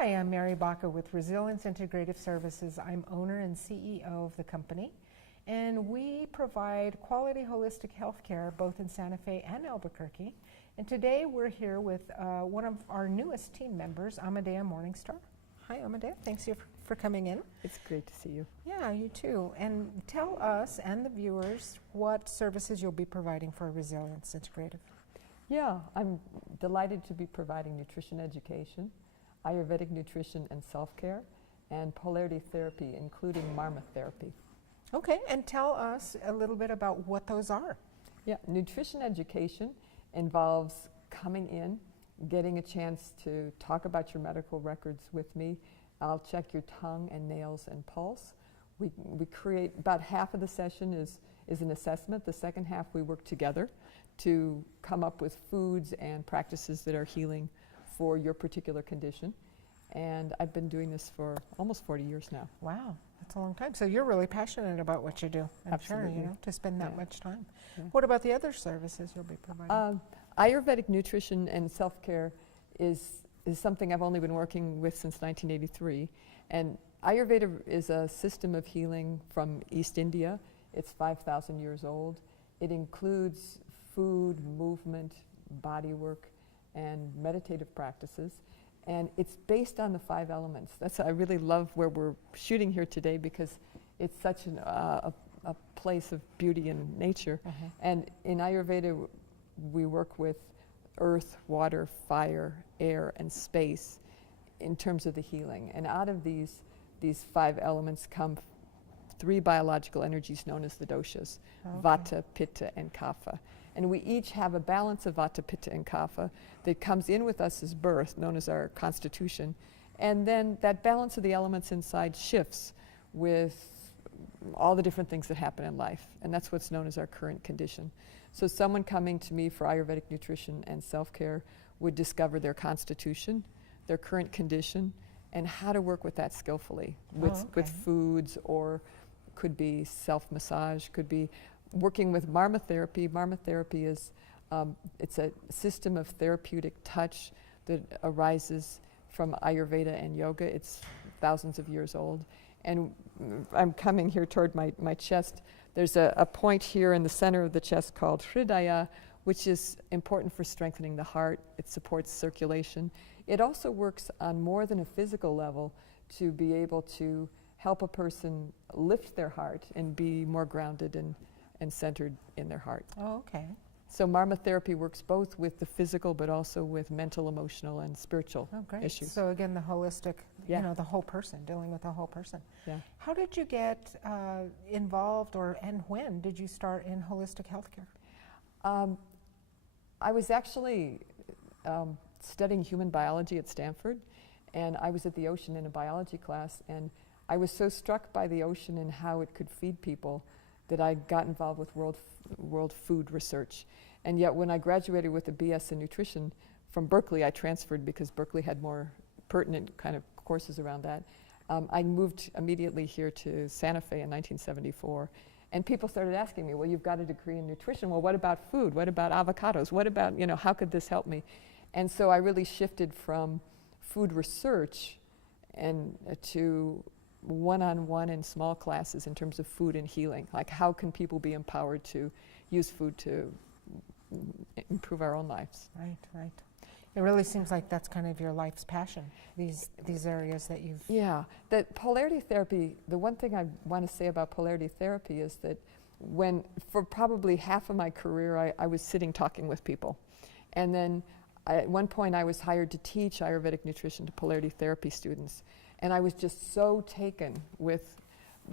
Hi, I'm Mary Baca with Resilience Integrative Services. I'm owner and CEO of the company, and we provide quality holistic health care both in Santa Fe and Albuquerque. And today we're here with one of our newest team members, Amadea Morningstar. Hi, Amadea. Thanks for coming in. It's great to see you. Yeah, you too. And tell us and the viewers what services you'll be providing for Resilience Integrative. Yeah, I'm delighted to be providing nutrition education, Ayurvedic nutrition and self-care, and polarity therapy, including marma therapy. Okay, and tell us a little bit about what those are. Yeah, nutrition education involves coming in, getting a chance to talk about your medical records with me. I'll check your tongue and nails and pulse. We create, about half of the session is an assessment. The second half we work together to come up with foods and practices that are healing for your particular condition. And I've been doing this for almost 40 years now. Wow, that's a long time. So you're really passionate about what you do. I'm Absolutely. sure, to spend that much time. Yeah. What about the other services you'll be providing? Ayurvedic nutrition and self-care is something I've only been working with since 1983. And Ayurveda is a system of healing from East India. It's 5,000 years old. It includes food, movement, body work, and meditative practices. And it's based on the 5 elements. I really love where we're shooting here today because it's such a place of beauty and nature. And in Ayurveda, we work with earth, water, fire, air, and space in terms of the healing. And out of these 5 elements come 3 biological energies known as the doshas, Vata, Pitta, and Kapha. And we each have a balance of Vata, Pitta, and Kapha that comes in with us as birth, known as our constitution. And then that balance of the elements inside shifts with all the different things that happen in life. And that's what's known as our current condition. So someone coming to me for Ayurvedic nutrition and self-care would discover their constitution, their current condition, and how to work with that skillfully with foods, or could be self-massage, could be working with marma therapy. Marma therapy is it's a system of therapeutic touch that arises from Ayurveda and yoga. It's thousands of years old. And I'm coming here toward my chest. There's a point here in the center of the chest called Hridaya, which is important for strengthening the heart. It supports circulation. It also works on more than a physical level to be able to help a person lift their heart and be more grounded and centered in their heart. Oh, okay. So marma therapy works both with the physical but also with mental, emotional, and spiritual issues. So again, the holistic, Yeah. the whole person, dealing with the whole person. Yeah. How did you get involved, and when did you start in holistic healthcare? I was actually studying human biology at Stanford, and I was at the ocean in a biology class, and I was so struck by the ocean and how it could feed people that I got involved with world food research. And yet when I graduated with a BS in nutrition from Berkeley, I transferred because Berkeley had more pertinent kind of courses around that. I moved immediately here to Santa Fe in 1974. And people started asking me, well, you've got a degree in nutrition. Well, what about food? What about avocados? What about, how could this help me? And so I really shifted from food research and to one-on-one in small classes in terms of food and healing. Like, how can people be empowered to use food to improve our own lives? Right, right. It really seems like that's kind of your life's passion, these areas that you've... Yeah, that polarity therapy, the one thing I want to say about polarity therapy is that for probably half of my career, I was sitting talking with people. And then at one point I was hired to teach Ayurvedic nutrition to polarity therapy students. And I was just so taken with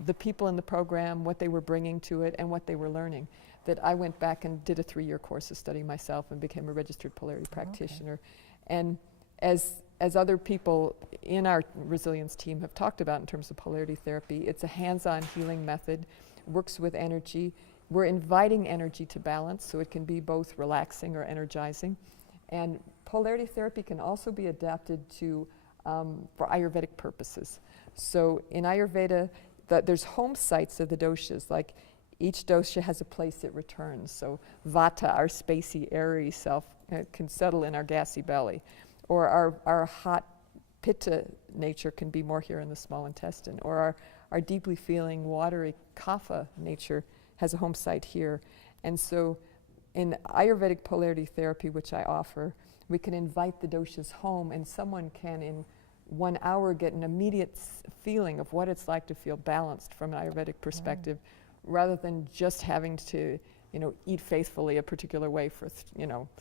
the people in the program, what they were bringing to it, and what they were learning, that I went back and did a 3-year course of study myself and became a registered polarity practitioner. And as other people in our resilience team have talked about in terms of polarity therapy, it's a hands-on healing method, works with energy. We're inviting energy to balance, so it can be both relaxing or energizing. And polarity therapy can also be adapted to for Ayurvedic purposes. So in Ayurveda, there's home sites of the doshas, like each dosha has a place it returns. So Vata, our spacey, airy self, can settle in our gassy belly. Or our hot pitta nature can be more here in the small intestine, or our deeply feeling watery kapha nature has a home site here. And so in Ayurvedic polarity therapy, which I offer, we can invite the doshas home, and someone can in 1 hour get an immediate feeling of what it's like to feel balanced from an Ayurvedic perspective, rather than just having to, eat faithfully a particular way for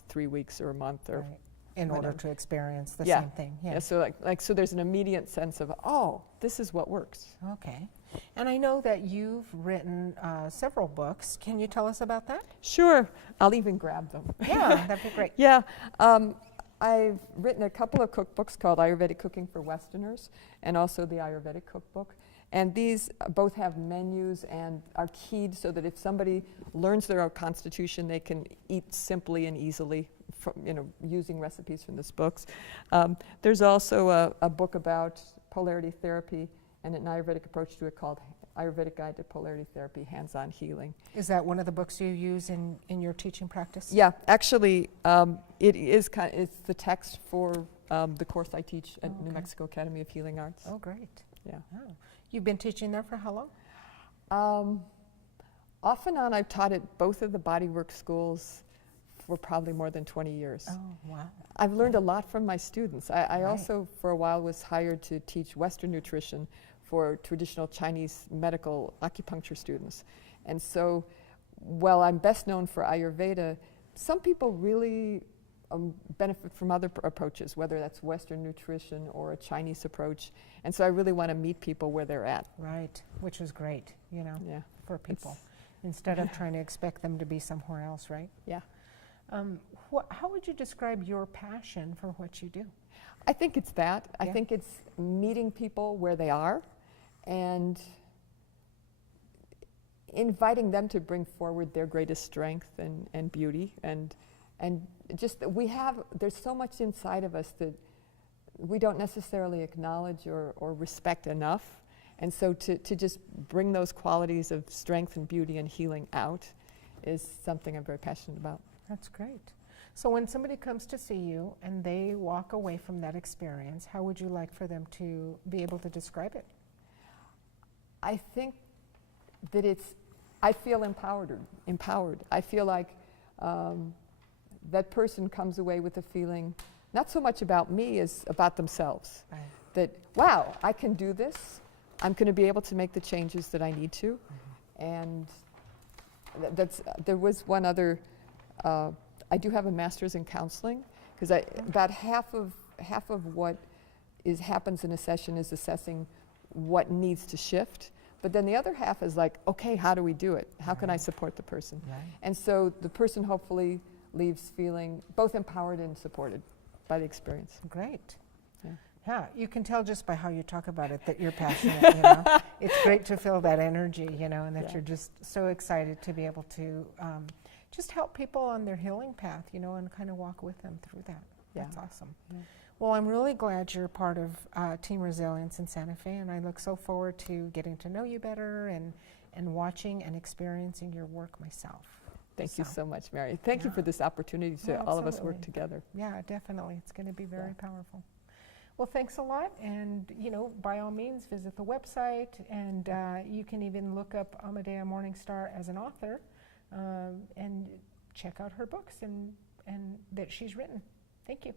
3 weeks or a month or in order to experience the same thing. Yeah. So so there's an immediate sense of, oh, this is what works. Okay. And I know that you've written several books. Can you tell us about that? Sure. I'll even grab them. Yeah, that'd be great. Yeah. I've written a couple of cookbooks called Ayurvedic Cooking for Westerners and also the Ayurvedic Cookbook. And these both have menus and are keyed so that if somebody learns their own constitution, they can eat simply and easily from, using recipes from these books. There's also a book about polarity therapy and an Ayurvedic approach to it called Ayurvedic Guide to Polarity Therapy, Hands-On Healing. Is that one of the books you use in your teaching practice? Yeah, actually, it's the text for the course I teach at New Mexico Academy of Healing Arts. Oh, great. Yeah. Oh. You've been teaching there for how long? Off and on, I've taught at both of the bodywork schools for probably more than 20 years. Oh, wow. I've learned a lot from my students. I also, for a while, was hired to teach Western nutrition for traditional Chinese medical acupuncture students. And so, while I'm best known for Ayurveda, some people really benefit from other approaches, whether that's Western nutrition or a Chinese approach. And so I really want to meet people where they're at. Right, which is great, Yeah. for people, instead of trying to expect them to be somewhere else, right? Yeah. How would you describe your passion for what you do? I think it's that. I Yeah. think it's meeting people where they are and inviting them to bring forward their greatest strength and beauty and just there's so much inside of us that we don't necessarily acknowledge or respect enough. And so to just bring those qualities of strength and beauty and healing out is something I'm very passionate about. That's great. So when somebody comes to see you and they walk away from that experience, how would you like for them to be able to describe it? I think that I feel empowered. I feel like that person comes away with a feeling, not so much about me as about themselves. Right. That, wow, I can do this. I'm going to be able to make the changes that I need to. And there was one other, I do have a master's in counseling, because about half of what happens in a session is assessing what needs to shift. But then the other half is like, okay, how do we do it? How can I support the person? Right. And so the person hopefully leaves feeling both empowered and supported by the experience. Great. Yeah. Yeah, you can tell just by how you talk about it that you're passionate, It's great to feel that energy, and that you're just so excited to be able to just help people on their healing path, and kind of walk with them through that. Yeah. That's awesome. Yeah. Well, I'm really glad you're part of Team Resilience in Santa Fe, and I look so forward to getting to know you better and watching and experiencing your work myself. Thank you so much, Mary. Thank you for this opportunity to all of us work together. Yeah, definitely. It's going to be very powerful. Well, thanks a lot, and by all means, visit the website, and you can even look up Amadea Morningstar as an author, and check out her books and that she's written. Thank you.